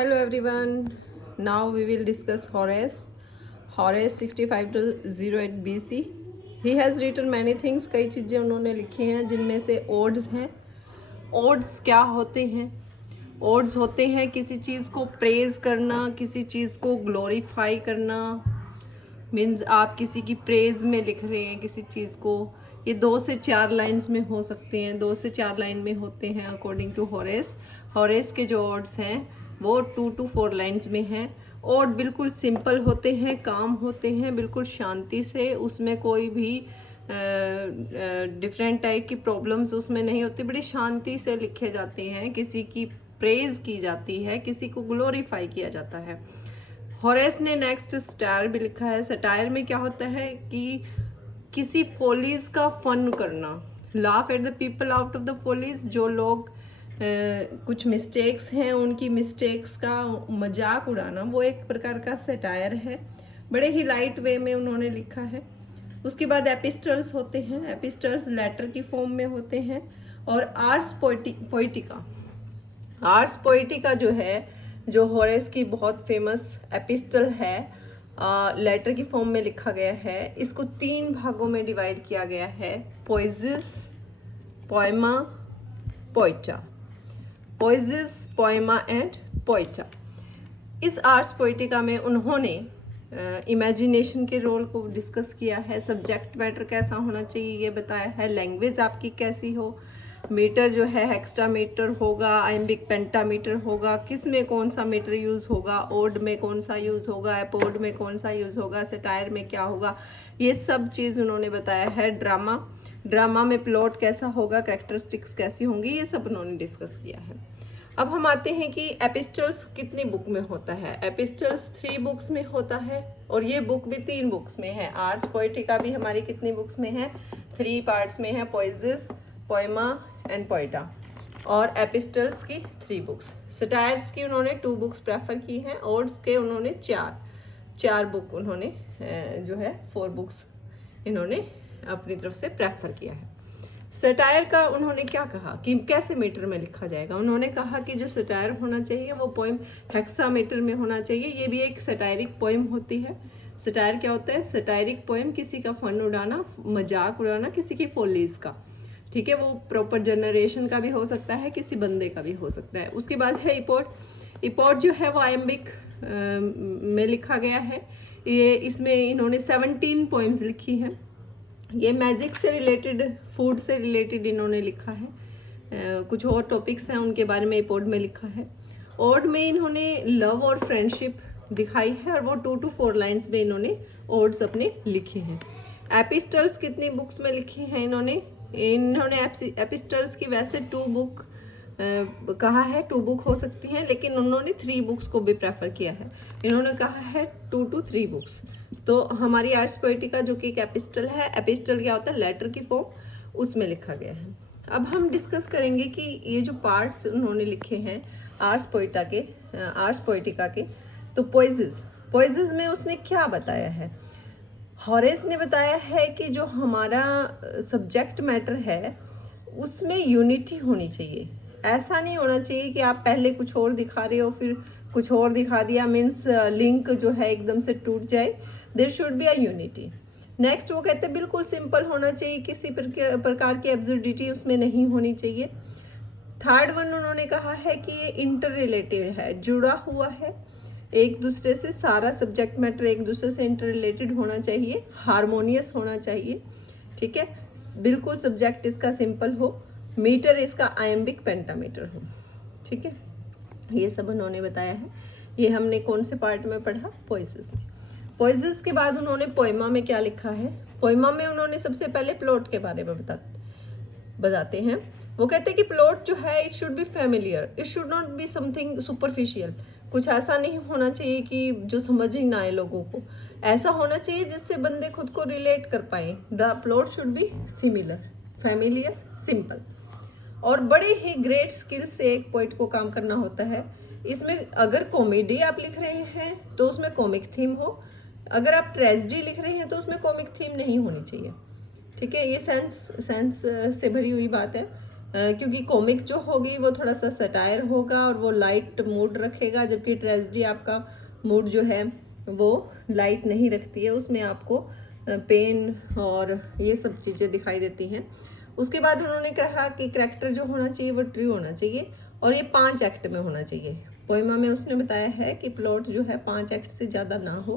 Hello everyone. Now we will discuss Horace. Horace 65 to 08 BC. He has written many things. कई चीज़ें उन्होंने लिखी हैं जिनमें से ओड्स हैं. ओड्स क्या होते हैं? ओड्स होते हैं किसी चीज़ को प्रेज करना, किसी चीज़ को ग्लोरीफाई करना. मीन्स आप किसी की प्रेज में लिख रहे हैं किसी चीज़ को. ये 2 से 4 लाइन्स में हो सकते हैं, 2 से 4 लाइन में होते हैं अकॉर्डिंग टू होरेस. होरेस के जो ओड्स हैं वो 2 to 4 लाइन्स में हैं. ओड बिल्कुल सिंपल होते हैं, काम होते हैं, बिल्कुल शांति से. उसमें कोई भी डिफरेंट टाइप की प्रॉब्लम्स उसमें नहीं होती. बड़ी शांति से लिखे जाते हैं. किसी की प्रेज की जाती है, किसी को ग्लोरीफाई किया जाता है. होरेस ने नेक्स्ट सटायर भी लिखा है. सटायर में क्या होता है कि किसी फोलीज का फन करना, laugh at the people out of the follies. जो लोग कुछ मिस्टेक्स हैं उनकी मिस्टेक्स का मजाक उड़ाना, वो एक प्रकार का सटायर है. बड़े ही लाइट वे में उन्होंने लिखा है. उसके बाद एपिस्टल्स होते हैं. एपिस्टल्स लेटर की फॉर्म में होते हैं. और आर्स पोइटिका. आर्स पोइटिका जो है, जो होरेस की बहुत फेमस एपिस्टल है, लेटर की फॉर्म में लिखा गया है. इसको 3 भागों में डिवाइड किया गया है: पोइजिस, पोएमा, पोइटा. पोइजिस, पोएमा एंड पोइटा. इस आर्स पोइटिका में उन्होंने इमेजिनेशन के रोल को डिस्कस किया है. सब्जेक्ट मैटर कैसा होना चाहिए ये बताया है. लैंग्वेज आपकी कैसी हो. मीटर जो है हेक्सामीटर होगा, आइम्बिक पेंटामीटर होगा, किस में कौन सा मीटर यूज़ होगा, ओड में कौन सा यूज़ होगा, एपोड में कौन सा यूज़ होगा, सटायर में क्या होगा, ये सब चीज़ उन्होंने बताया है. ड्रामा में प्लॉट कैसा होगा, कैरेक्टरिस्टिक्स कैसी होंगी, ये सब उन्होंने डिस्कस किया है. अब हम आते हैं कि एपिस्टल्स कितनी बुक में होता है. एपिस्टल्स 3 बुक्स में होता है और ये बुक भी 3 बुक्स में है. आर्स पोइटिका भी हमारी कितनी बुक्स में है? 3 पार्ट्स में है. पोइजिस, पोएमा एंड पोइटा. और एपिस्टल्स की 3 बुक्स. सटायर्स की उन्होंने 2 बुक्स प्रेफर की हैं. ओड्स के उन्होंने 4 बुक उन्होंने जो है 4 बुक्स इन्होंने अपनी तरफ से प्रेफर किया है. सटायर का उन्होंने क्या कहा कि कैसे मीटर में लिखा जाएगा. उन्होंने कहा कि जो सटायर होना चाहिए वो पोएम हेक्सामीटर में होना चाहिए. ये भी एक सटायरिक पोएम होती है. सटायर क्या होता है? सटायरिक पोएम, किसी का फन उड़ाना, मजाक उड़ाना, किसी की फोलीज का. ठीक है, वो प्रॉपर जनरेशन का भी हो सकता है, किसी बंदे का भी हो सकता है. उसके बाद है इपोड. इपोड जो है वो आयम्बिक में लिखा गया है. ये इसमें इन्होंने 17 पोएम्स लिखी हैं. ये मैजिक से रिलेटेड, फूड से रिलेटेड इन्होंने लिखा है. कुछ और टॉपिक्स हैं उनके बारे में इपोड में लिखा है. ओड में इन्होंने लव और फ्रेंडशिप दिखाई है और वो 2 to 4 लाइन्स में इन्होंने ओड्स अपने लिखे हैं. एपिस्टल्स कितनी बुक्स में लिखे हैं इन्होंने एपिस्टल्स की वैसे 2 बुक कहा है. 2 बुक हो सकती हैं, लेकिन उन्होंने 3 बुक्स को भी प्रेफर किया है. इन्होंने कहा है 2 to 3 बुक्स. तो हमारी आर्स पोइटिका जो कि एक एपिस्टल है. एपिस्टल क्या होता है? लेटर की फॉर्म, उसमें लिखा गया है. अब हम डिस्कस करेंगे कि ये जो पार्ट्स उन्होंने लिखे हैं आर्स पोइटिका के. तो पोइजिस में उसने क्या बताया है? होरेस ने बताया है कि जो हमारा सब्जेक्ट मैटर है उसमें यूनिटी होनी चाहिए. ऐसा नहीं होना चाहिए कि आप पहले कुछ और दिखा रहे हो फिर कुछ और दिखा दिया, मीन्स लिंक जो है एकदम से टूट जाए. There should be a unity. Next वो कहते हैं बिल्कुल सिंपल होना चाहिए, किसी प्रकार की एब्सर्डिटी उसमें नहीं होनी चाहिए. थर्ड वन उन्होंने कहा है कि ये इंटर रिलेटेड है, जुड़ा हुआ है एक दूसरे से. सारा सब्जेक्ट मैटर एक दूसरे से इंटर रिलेटेड होना चाहिए, हारमोनियस होना चाहिए. ठीक है, बिल्कुल सब्जेक्ट इसका सिंपल हो, मीटर इसका आयम्बिक पेंटामीटर हो. ठीक है, ये सब उन्होंने बताया है. ये हमने कौन से पार्ट में पढ़ा? पोइजिस में. पोइजिस के बाद उन्होंने पोएमा में क्या लिखा है? पोएमा में उन्होंने सबसे पहले प्लॉट के बारे में बताते हैं. वो कहते हैं कि प्लॉट जो है it should be familiar, it should not be something superficial. कुछ ऐसा नहीं होना चाहिए कि जो समझ ही ना आए लोगों को. ऐसा होना चाहिए जिससे बंदे खुद को रिलेट कर पाए. The plot should be similar, familiar, simple. और बड़े ही ग्रेट स्किल से एक पोइट को काम करना होता है. इसमें अगर कॉमेडी आप लिख रहे हैं तो उसमें कॉमिक थीम हो, अगर आप ट्रेजेडी लिख रहे हैं तो उसमें कॉमिक थीम नहीं होनी चाहिए. ठीक है, ये सेंस से भरी हुई बात है. क्योंकि कॉमिक जो होगी वो थोड़ा सा सटायर होगा और वो लाइट मूड रखेगा, जबकि ट्रेजेडी आपका मूड जो है वो लाइट नहीं रखती है, उसमें आपको पेन और ये सब चीज़ें दिखाई देती हैं। उसके बाद उन्होंने कहा कि करैक्टर जो होना चाहिए वो ट्रू होना चाहिए और ये 5 एक्ट में होना चाहिए। पोएमा में उसने बताया है कि प्लॉट जो है 5 एक्ट से ज़्यादा ना हो,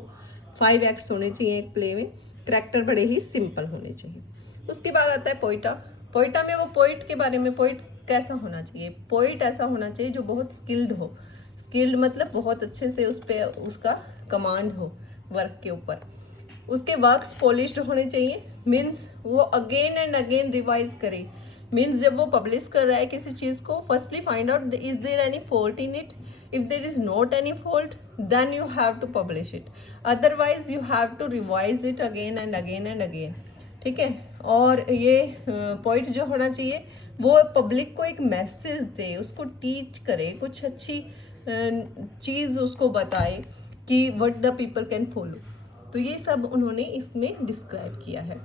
5 एक्ट्स होने चाहिए एक प्ले में, करैक्टर बड़े ही सिंपल होने चाहिए। उसके बाद आता है पोइटा। पोइटा में वो पोइट के बारे में, पोइट कैसा होना चाहिए, पोइट ऐसा होना चाहिए जो बहुत स्किल्ड हो। स्किल्ड मतलब बहुत अच्छे से उस पर उसका कमांड हो वर्क के ऊपर। उसके वर्क्स पॉलिश्ड होने चाहिए, मीन्स वो अगेन एंड अगेन रिवाइज करे। मीन्स जब वो पब्लिश कर रहा है किसी चीज़ को, firstly find out is there any fault in it, if there is not any fault then you have to publish it, otherwise you have to revise it again and again and again. ठीक है। और ये point जो होना चाहिए वो public को एक मैसेज दे, उसको टीच करे, कुछ अच्छी चीज़ उसको बताए कि what the people can follow. तो ये सब उन्होंने इसमें डिस्क्राइब किया है।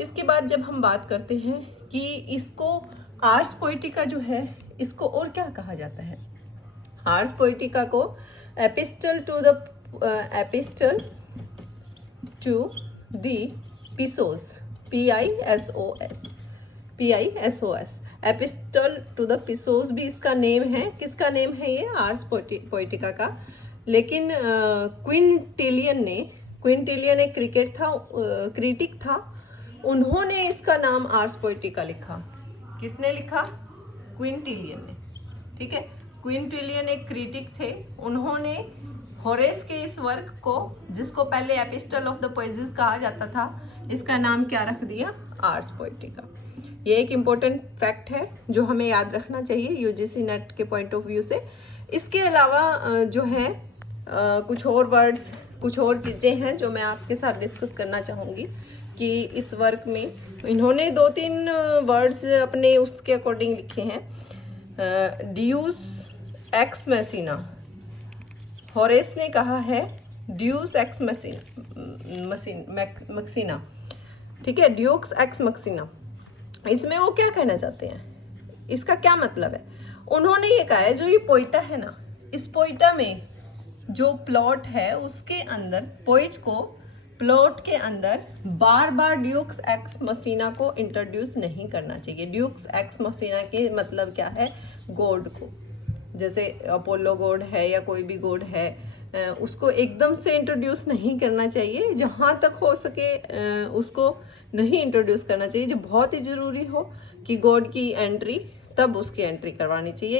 इसके बाद जब हम बात करते हैं कि इसको आर्स पोएटिका जो है इसको और क्या कहा जाता है, आर्स पोएटिका को epistle to the Pisos, PISOS, epistle to the Pisos भी इसका नेम है। किसका नेम है ये, आर्स पोएटिका का। लेकिन क्विंटिलियन एक क्रिटिक था, उन्होंने इसका नाम आर्स पोएटिका लिखा। किसने लिखा, क्विंटिलियन ने। ठीक है, क्विंटिलियन एक क्रिटिक थे, उन्होंने होरेस के इस वर्क को, जिसको पहले एपिस्टल ऑफ द पोएसीज कहा जाता था, इसका नाम क्या रख दिया, आर्स पोएटिका। ये एक इम्पोर्टेंट फैक्ट है जो हमें याद रखना चाहिए यूजीसी नेट के पॉइंट ऑफ व्यू से। इसके अलावा जो है कुछ और वर्ड्स, कुछ और चीज़ें हैं जो मैं आपके साथ डिस्कस करना चाहूँगी कि इस वर्क में इन्होंने 2-3 वर्ड्स अपने उसके अकॉर्डिंग लिखे हैं। ड्यूस एक्स मैसिना, होरेस ने कहा है ड्यूस एक्स मैक्सिना। ठीक है, ड्यूक्स एक्स मैक्सिना। इसमें वो क्या कहना चाहते हैं, इसका क्या मतलब है, उन्होंने ये कहा है जो ये पोइटा है ना, इस पोइटा में जो प्लॉट है उसके अंदर, पोइट को प्लॉट के अंदर बार बार ड्यूक्स एक्स मसीना को इंट्रोड्यूस नहीं करना चाहिए। ड्यूक्स एक्स मसीना के मतलब क्या है, गॉड को, जैसे अपोलो गॉड है या कोई भी गॉड है, उसको एकदम से इंट्रोड्यूस नहीं करना चाहिए। जहाँ तक हो सके उसको नहीं इंट्रोड्यूस करना चाहिए। जो बहुत ही ज़रूरी हो कि गॉड की एंट्री, तब उसकी एंट्री करवानी चाहिए।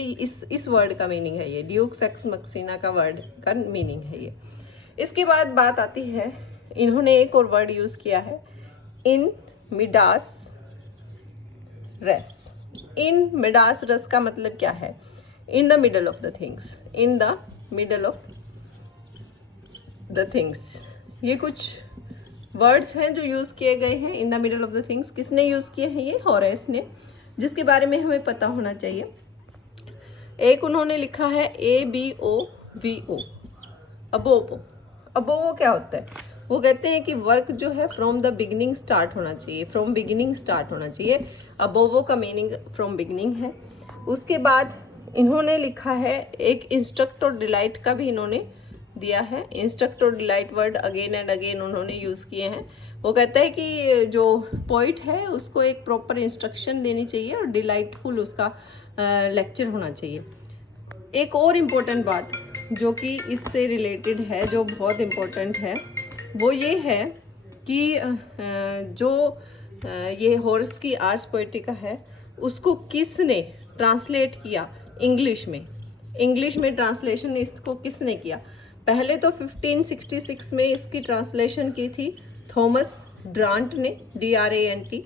इस वर्ड का मीनिंग है ये, ड्यूक्स एक्स मक्सिना का वर्ड का मीनिंग है ये। इसके बाद बात आती है, इन्होंने एक और वर्ड यूज़ किया है, इन मिडास रेस। इन मिडास रेस का मतलब क्या है, in the middle of the things, in the middle of the things. ये कुछ वर्ड्स हैं जो यूज़ किए गए हैं, in the middle of the things. किसने यूज़ किए हैं, ये होरेस ने, जिसके बारे में हमें पता होना चाहिए। एक उन्होंने लिखा है ABOVO, अबोवो। अबोवो क्या होता है, वो कहते हैं कि वर्क जो है फ्रॉम द बिगिनिंग स्टार्ट होना चाहिए, फ्रॉम बिगिनिंग स्टार्ट होना चाहिए। अबोवो का मीनिंग फ्रॉम बिगिनिंग है। उसके बाद इन्होंने लिखा है, एक इंस्ट्रक्ट और डिलाइट का भी इन्होंने दिया है। इंस्ट्रक्ट और delight word again and again उन्होंने यूज़ किए हैं। वो कहता है कि जो पोइट है उसको एक प्रॉपर इंस्ट्रक्शन देनी चाहिए और डिलाइटफुल उसका लेक्चर होना चाहिए। एक और इम्पोर्टेंट बात जो कि इससे रिलेटेड है, जो बहुत इम्पोर्टेंट है, वो ये है कि जो ये होरेस की आर्स पोएटिका है उसको किसने ट्रांसलेट किया इंग्लिश में। इंग्लिश में ट्रांसलेशन इसको किसने किया, पहले तो 1566 में इसकी ट्रांसलेशन की थी थॉमस ड्रांट ने, DRANT,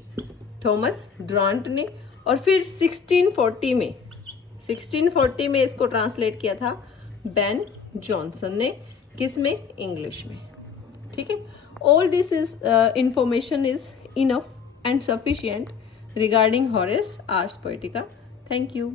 थॉमस ड्रांट ने। और फिर 1640 में इसको ट्रांसलेट किया था बेन जॉनसन ने। किस में, इंग्लिश में। ठीक है, all this is information is enough and sufficient regarding Horace Ars Poetica. Thank you.